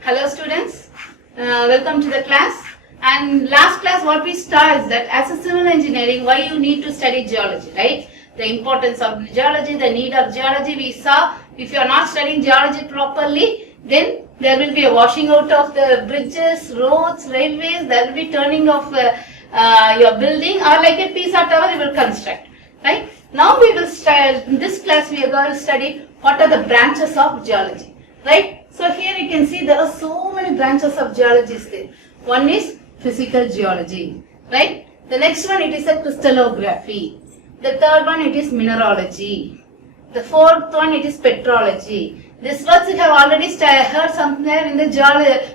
Hello students, welcome to the class. And last class what we started is that as a civil engineering, why you need to study geology, right? The importance of geology, the need of geology we saw. If you are not studying geology properly, then there will be a washing out of the bridges, roads, railways, there will be turning of your building, or like a pizza tower you will construct, right? Now we will start, in this class we are going to study what are the branches of geology, right? So here you can see there are so many branches of geology there. One is physical geology, right? The next one it is a crystallography. The third one it is mineralogy. The fourth one it is petrology. This words you have already heard somewhere in the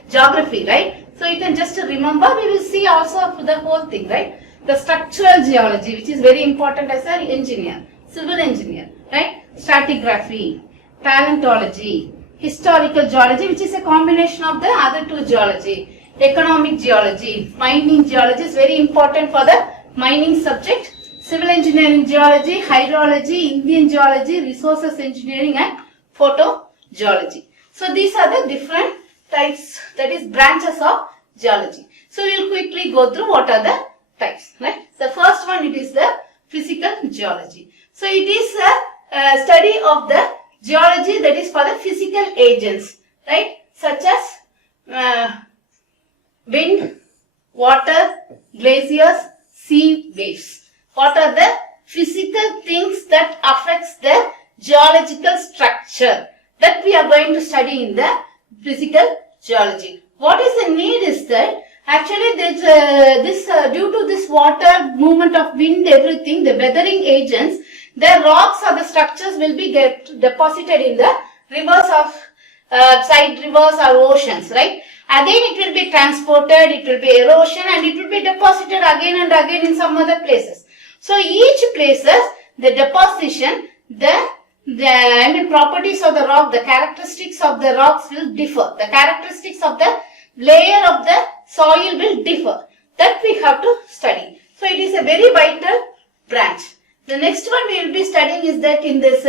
geography, right? So you can just remember, we will see also the whole thing, right? The structural geology, which is very important as an engineer, civil engineer, right? Stratigraphy, paleontology, historical geology, which is a combination of the other two geology. Economic geology, mining geology is very important for the mining subject. Civil engineering geology, hydrology, Indian geology, resources engineering and photogeology. So these are the different types, that is branches of geology. So we will quickly go through what are the types, right? The first one it is the physical geology. So it is a study of the geology that is for the physical agents, right? Such as wind, water, glaciers, sea waves. What are the physical things that affects the geological structure that we are going to study in the physical geology. What is the need is that actually due to this water, movement of wind, everything, the weathering agents, the rocks or the structures will be deposited in the rivers of side rivers or oceans, right? Again it will be transported, it will be erosion and it will be deposited again and again in some other places. So each places, the deposition, properties of the rock, the characteristics of the rocks will differ. The characteristics of the layer of the soil will differ. That we have to study. So it is a very vital branch. The next one we will be studying is that in this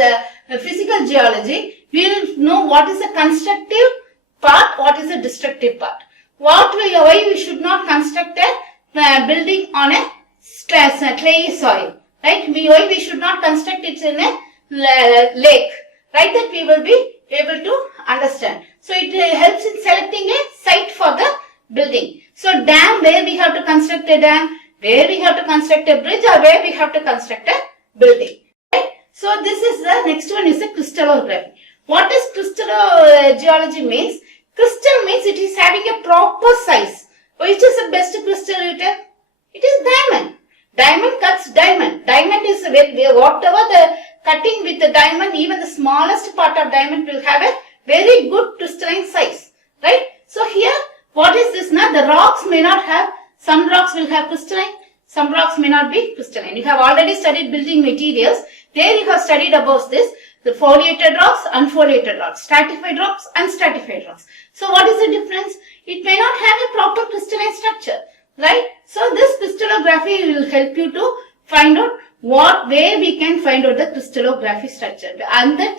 physical geology, we will know what is a constructive part, what is a destructive part. Why we should not construct a building on a clay soil, right? Why we should not construct it in a lake, right? That we will be able to understand. So it helps in selecting a site for the building. So dam, where we have to construct a dam, where we have to construct a bridge, or where we have to construct a building, right? So this is the next one is a crystallography. What is crystallogeology means? Crystal means it is having a proper size. Which is the best crystal you tell? It is diamond. Diamond cuts diamond. Diamond is whatever the cutting with the diamond, even the smallest part of diamond will have a very good crystalline size, right? So here, what is this now? The rocks may not have, some rocks will have crystalline, some rocks may not be crystalline. You have already studied building materials. There you have studied about this, the foliated rocks, unfoliated rocks, stratified rocks, unstratified rocks. So what is the difference? It may not have a proper crystalline structure, right? So this crystallography will help you to find out where we can find out the crystallography structure and that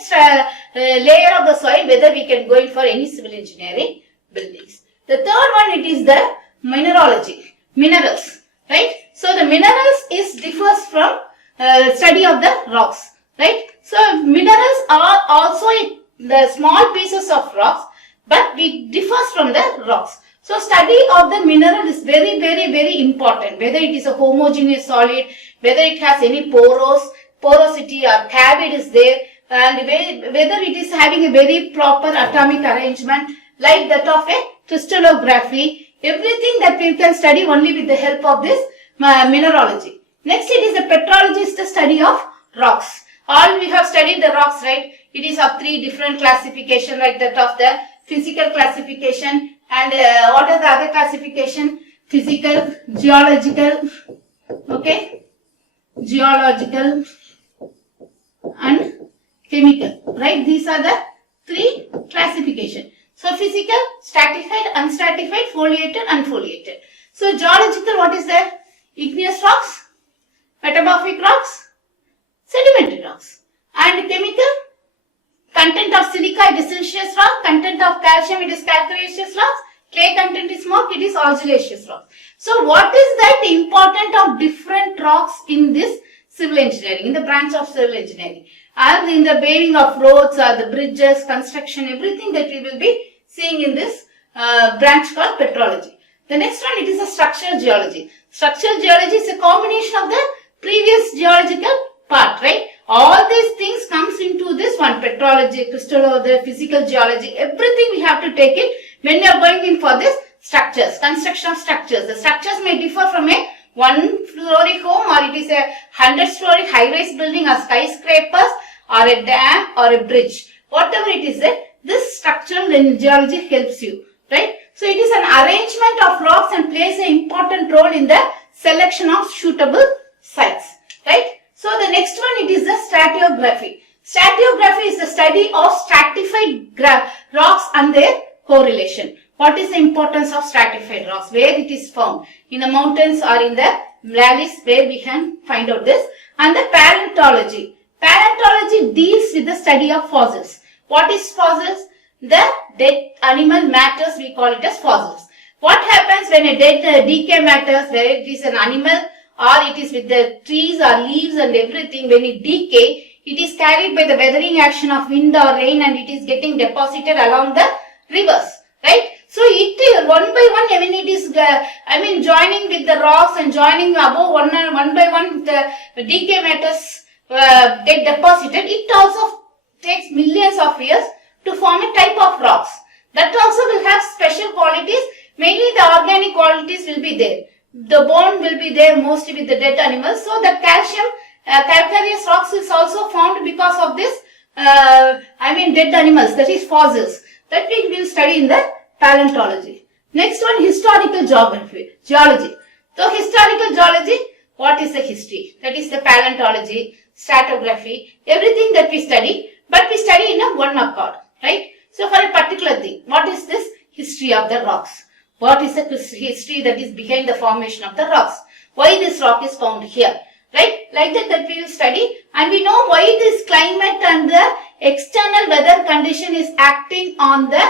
layer of the soil, whether we can go in for any civil engineering buildings. The third one it is the mineralogy, minerals, right? So the minerals differs from study of the rocks, right? So minerals are also the small pieces of rocks, but it differs from the rocks. So study of the mineral is very, very, very important. Whether it is a homogeneous solid, whether it has any porosity or cavity is there, and whether it is having a very proper atomic arrangement like that of a crystallography, everything that we can study only with the help of this mineralogy. Next it is the petrology, is the study of rocks. All we have studied the rocks, right? It is of three different classification like that of the physical classification and what are the other classification? Physical, geological, okay? Geological and chemical, right? These are the three classification. So physical, stratified, unstratified, foliated, unfoliated. So geological, what is there? Igneous rocks, metamorphic rocks, sedimentary rocks. And chemical, Content of silica, it is silicious rock. Content of calcium, it is calcareous rocks. Clay content is more, it is argillaceous rock. So what is that important of different rocks in this civil engineering, in the branch of civil engineering? And in the paving of roads or the bridges, construction, everything that we will be seeing in this branch called petrology. The next one, it is a structural geology. Structural geology is a combination of the previous geological part, right? All these things comes into this one, petrology, crystallography, physical geology, everything we have to take it when you are going in for this structures, construction of structures. The structures may differ from a one-story home, or it is a 100-story high-rise building, or skyscrapers, or a dam, or a bridge. Whatever it is, this structural geology helps you, right? So it is an arrangement of rocks and plays an important role in the selection of suitable sites, right? So the next one, it is the stratigraphy. Stratigraphy is the study of stratified rocks and their correlation. What is the importance of stratified rocks? Where it is found? In the mountains or in the valleys, where we can find out this. And the paleontology. Paleontology deals with the study of fossils. What is fossils? The dead animal matters, we call it as fossils. What happens when a dead decay matters, whether it is an animal or it is with the trees or leaves and everything, when it decay, it is carried by the weathering action of wind or rain, and it is getting deposited along the rivers, right? So it is one by one, when it is, joining with the rocks and joining above one by one, the decay matters get deposited. It also takes millions of years to form a type of rocks. That also will have special qualities. Mainly the organic qualities will be there. The bone will be there mostly with the dead animals. So the calcium, calcareous rocks is also formed because of this, dead animals, that is fossils. That we will study in the paleontology. Next one, historical geology. So historical geology, what is the history? That is the paleontology, stratigraphy, everything that we study, but we study in a one accord, right? So for a particular thing, what is this history of the rocks? What is the history that is behind the formation of the rocks? Why this rock is found here, right? Like that we will study, and we know why this climate and the external weather condition is acting on the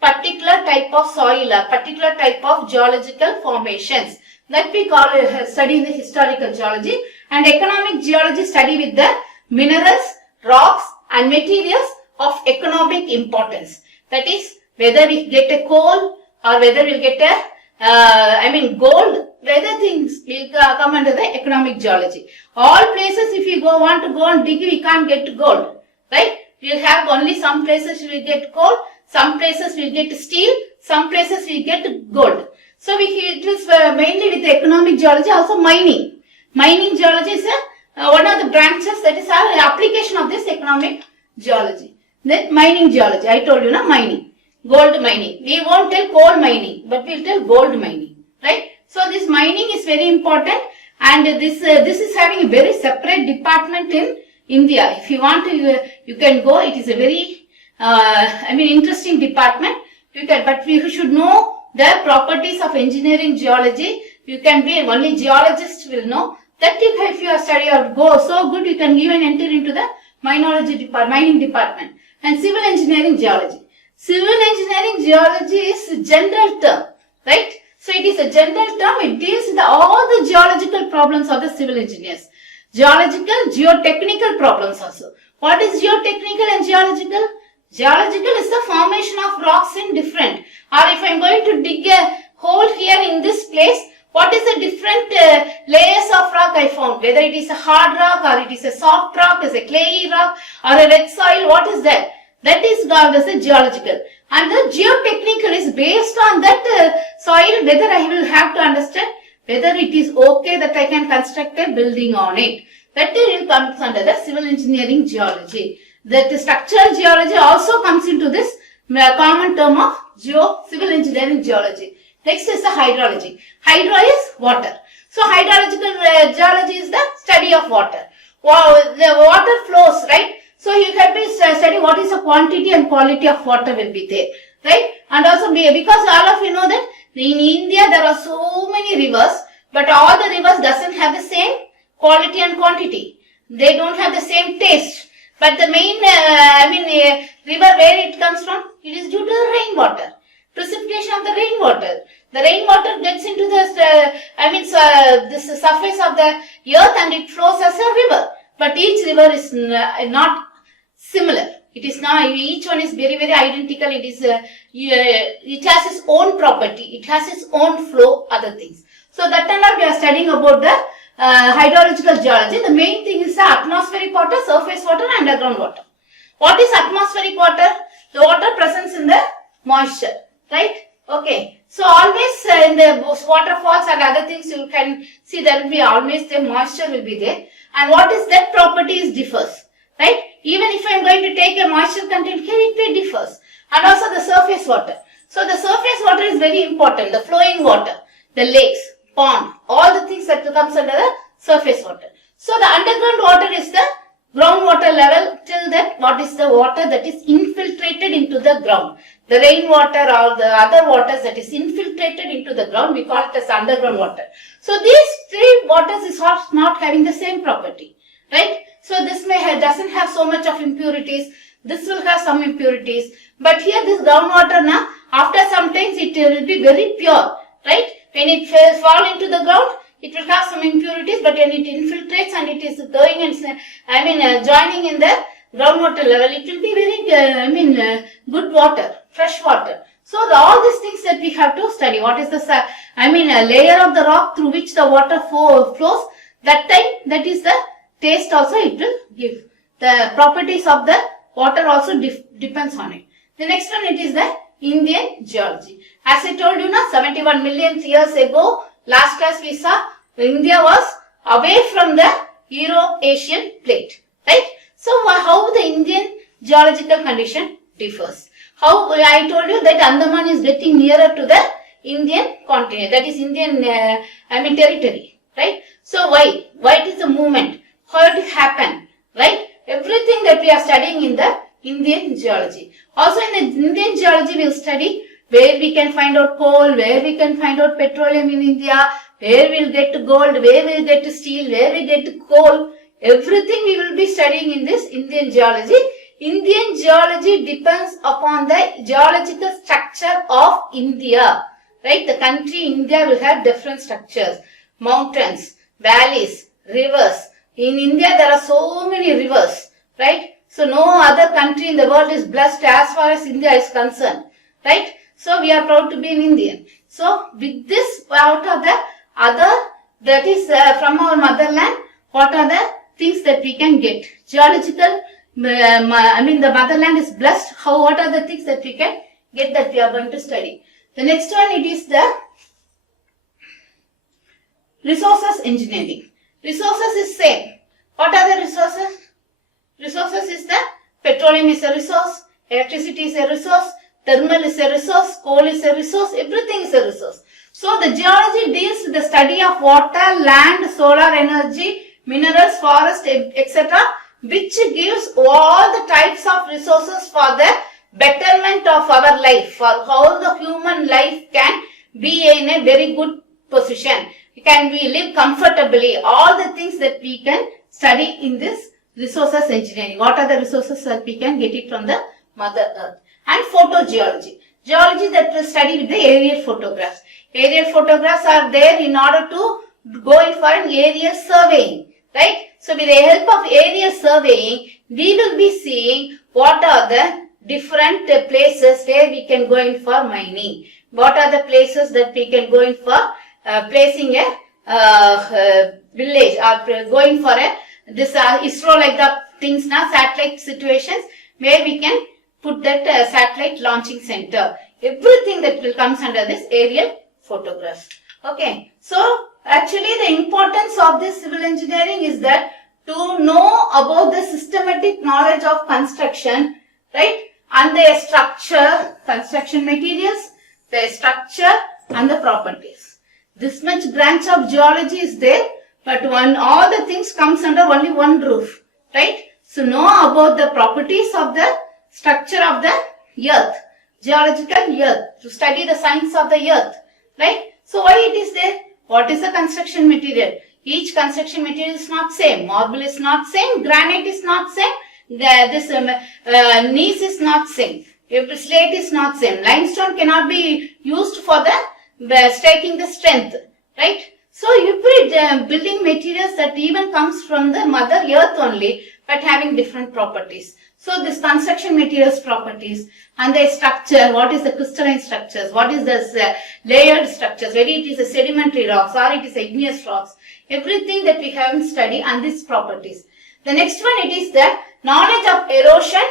particular type of soil or particular type of geological formations. That we call study in the historical geology. And economic geology study with the minerals, rocks and materials of economic importance. That is, whether we get a coal or whether we get a gold, whether things will come under the economic geology. All places, if you want to go and dig, we can't get gold, right? We will have only some places we will get coal, some places we will get steel, some places we will get gold. So it is mainly with economic geology, also mining. Mining geology is one of the branches, that is our application of this economic geology. Then mining geology, I told you, mining. Gold mining. We won't tell coal mining, but we will tell gold mining, right? So this mining is very important, and this is having a very separate department in India. If you want to, you can go. It is a very, interesting department. But you should know the properties of engineering geology. You can be, only geologists will know that. If you are study or go so good, you can even enter into the mining department. And civil engineering geology. Civil engineering geology is a general term, right? So it is a general term. It deals with all the geological problems of the civil engineers. Geological, geotechnical problems also. What is geotechnical and geological? Geological is the formation of rocks in different. Or if I am going to dig a hole here in this place, what is the different layers of rock I found? Whether it is a hard rock or it is a soft rock, is a clayey rock or a red soil, what is that? That is called as a geological. And the geotechnical is based on that soil, whether I will have to understand whether it is okay that I can construct a building on it. That will come under the civil engineering geology. That structural geology also comes into this common term of civil engineering geology. Next is the hydrology. Hydro is water. So hydrological geology is the study of water. The water flows, right? So you can be study what is the quantity and quality of water will be there, right? And also because all of you know that in India there are so many rivers, but all the rivers doesn't have the same quality and quantity. They don't have the same taste. But the main, river where it comes from, it is due to the rainwater. Precipitation of the rainwater. The rainwater gets into the, this surface of the earth and it flows as a river. But each river is not similar. It is not, each one is very, very identical. It is, it has its own property. It has its own flow, other things. So that time we are studying about the hydrological geology. The main thing is the atmospheric water, surface water and underground water. What is atmospheric water? The water presence in the moisture, right? Okay. So always in the waterfalls and other things you can see there will be always the moisture will be there. And what is that properties differs, right? Even if I am going to take a moisture content here, it differs. And also the surface water. So the surface water is very important. The flowing water, the lakes, pond, all the things that comes under the surface water. So the underground water is the groundwater level till that what is the water that is infiltrated into the ground. The rainwater or the other waters that is infiltrated into the ground, we call it as underground water. So these three waters is not having the same property, right? So this doesn't have so much of impurities. This will have some impurities. But here this groundwater now, after some times it will be very pure, right? When it falls into the ground, it will have some impurities, but when it infiltrates and it is going and joining in the groundwater level, it will be very good water, fresh water. So all these things that we have to study. What is the a layer of the rock through which the water flows. That time, that is the taste also it will give. The properties of the water also depends on it. The next one, it is the Indian geology. As I told you now, 71 million years ago, last class we saw India was away from the Euro-Asian plate, right? So how the Indian geological condition differs. How I told you that Andaman is getting nearer to the Indian continent, that is Indian territory, right? So why it is the movement, how it happen, right? Everything that we are studying in the Indian geology. Also in the Indian geology we will study where we can find out coal, where we can find out petroleum in India, where we will get to gold, where we will get to steel, where we get to coal. Everything we will be studying in this Indian geology. Indian geology depends upon the geological structure of India, right? The country India will have different structures, mountains, valleys, rivers. In India there are so many rivers, right? So no other country in the world is blessed as far as India is concerned, right? So we are proud to be an Indian. So with this, out of the other, that is from our motherland, what are the things that we can get? Geological, the motherland is blessed. What are the things that we can get that we are going to study? The next one, it is the resources engineering. Resources is same. What are the resources? Resources is the petroleum is a resource, electricity is a resource, thermal is a resource, coal is a resource, everything is a resource. So the geology deals with the study of water, land, solar energy, minerals, forest, etc., which gives all the types of resources for the betterment of our life, for how the human life can be in a very good position. Can we live comfortably? All the things that we can study in this resources engineering. What are the resources that we can get it from the Mother Earth? And photogeology. Geology that will study with the aerial photographs. Aerial photographs are there in order to go in for an aerial surveying, right? So with the help of aerial surveying, we will be seeing what are the different places where we can go in for mining. What are the places that we can go in for placing a village or going for this ISRO like the things now, satellite situations where we can put that satellite launching center. Everything that will comes under this aerial photographs. Okay. So actually the importance of this civil engineering is that to know about the systematic knowledge of construction, right? And the structure, construction materials, the structure and the properties. This much branch of geology is there, but all the things comes under only one roof, right? So know about the properties of the structure of the earth, geological earth, to study the science of the earth, right? So why it is there? What is the construction material? Each construction material is not same. Marble is not same. Granite is not same. gneiss is not same. Slate is not same. Limestone cannot be used for the staking the strength, right? So you put building materials that even comes from the mother earth only, but having different properties. So this construction materials properties and the structure, what is the crystalline structures, what is this layered structures, whether it is a sedimentary rocks or it is igneous rocks, everything that we haven't studied and these properties. The next one, it is the knowledge of erosion,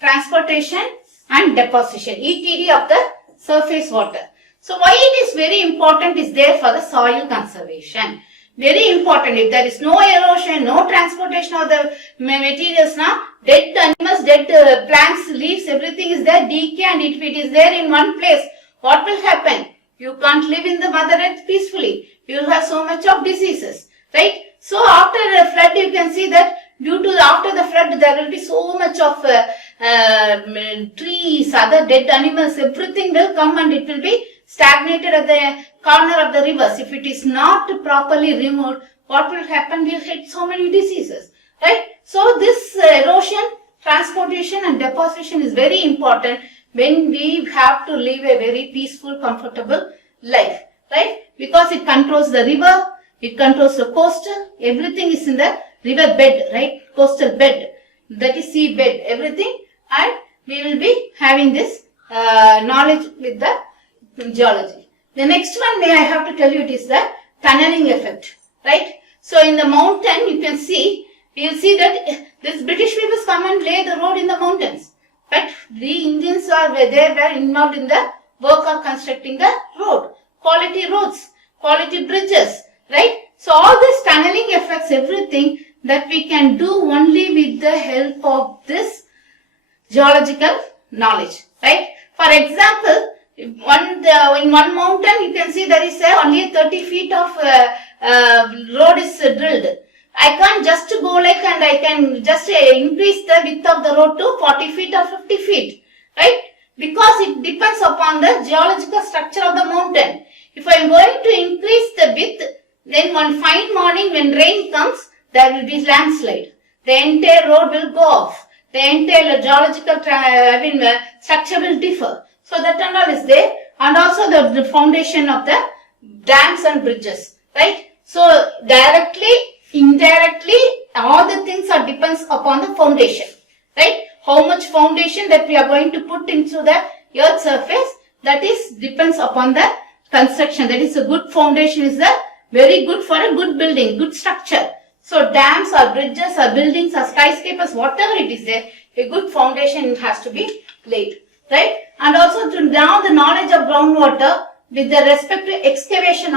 transportation and deposition, ETD of the surface water. So why it is very important is there for the soil conservation. Very important. If there is no erosion, no transportation of the materials now, dead animals, dead plants, leaves, everything is there, decay, and if it is there in one place, what will happen? You can't live in the mother earth peacefully. You will have so much of diseases, right? So after a flood, you can see that after the flood, there will be so much of trees, other dead animals, everything will come and it will be stagnated at the corner of the rivers. If it is not properly removed, what will happen? We will hit so many diseases, right? So this erosion, transportation and deposition is very important when we have to live a very peaceful, comfortable life, right? Because it controls the river, it controls the coastal, everything is in the river bed, right? Coastal bed, that is sea bed, everything, and we will be having this knowledge with the geology. The next one, may I have to tell you, it is the tunneling effect, right? So in the mountain, you can see, you will see that this British people come and lay the road in the mountains, but we Indians were involved in the work of constructing the road, quality roads, quality bridges, right? So all this tunneling affects everything that we can do only with the help of this geological knowledge, right? For example, in one mountain you can see there is only 30 feet of road is drilled. I can't just go like and I can just increase the width of the road to 40 feet or 50 feet, right? Because it depends upon the geological structure of the mountain. If I am going to increase the width, then one fine morning when rain comes, there will be landslide. The entire road will go off. The entire geological structure will differ. So that and all is there. And also the foundation of the dams and bridges, right? So directly, indirectly, all the things are depends upon the foundation, right? How much foundation that we are going to put into the earth surface, that is depends upon the construction. That is a good foundation is the very good for a good building, good structure. So dams or bridges or buildings or skyscrapers, whatever it is there, a good foundation has to be laid, right? And also to now the knowledge of groundwater with the respect to excavation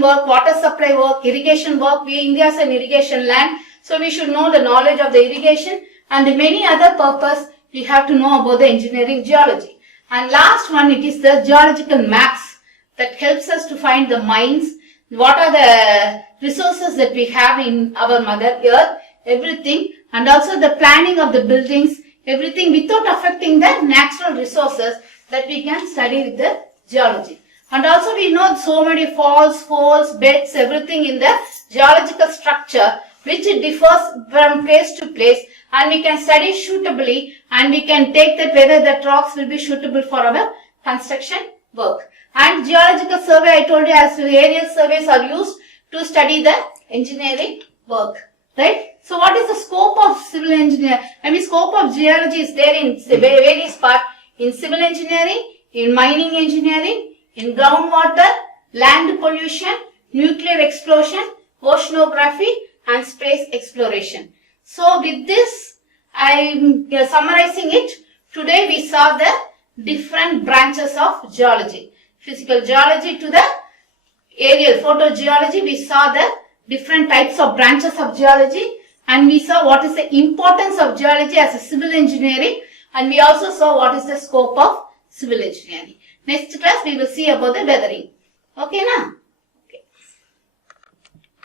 work, water supply work, irrigation work. India is an irrigation land, so we should know the knowledge of the irrigation and many other purpose we have to know about the engineering geology. And last one, it is the geological maps that helps us to find the mines, what are the resources that we have in our mother earth, everything, and also the planning of the buildings, everything without affecting the natural resources that we can study with the geology. And also we know so many falls, folds, beds, everything in the geological structure which differs from place to place, and we can study suitably and we can take that whether the rocks will be suitable for our construction work. And geological survey, I told you, as aerial surveys are used to study the engineering work, right? So what is the scope of civil engineering? Scope of geology is there in various parts, in civil engineering, in mining engineering, in groundwater, land pollution, nuclear explosion, oceanography and space exploration. So with this, I am summarizing it. Today we saw the different branches of geology. Physical geology to the aerial photogeology, we saw the different types of branches of geology, and we saw what is the importance of geology as a civil engineering, and we also saw what is the scope of civil engineering. Next class we will see about the weathering. Okay, now?